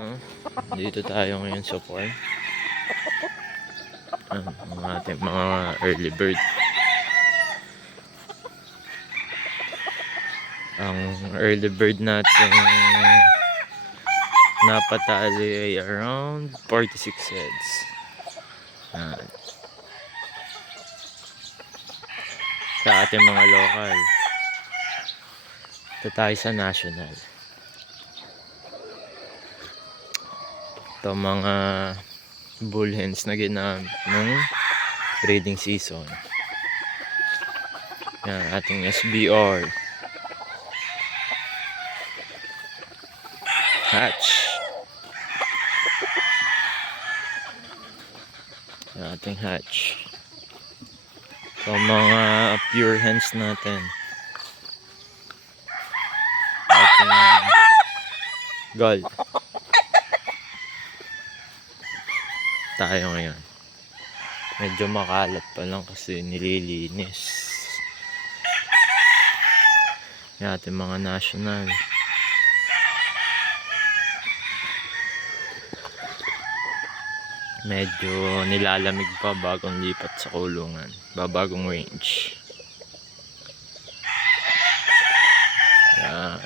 No? Dito tayo ngayon sa farm. Ang ating mga early bird. Ang early bird natin napatali ay around 46 heads. Sa ating mga local. Ito tayo sa national. Ito mga bull hens na ginamit nung breeding season. Yan, ating SBR hatch. Yan, ating hatch. Ito mga pure hens natin. Ating gold. Tayo ngayon. Medyo makalat pa lang kasi nililinis. Yan ating mga national. Medyo nilalamig pa bagong lipat sa kulungan. Babagong range. Yan.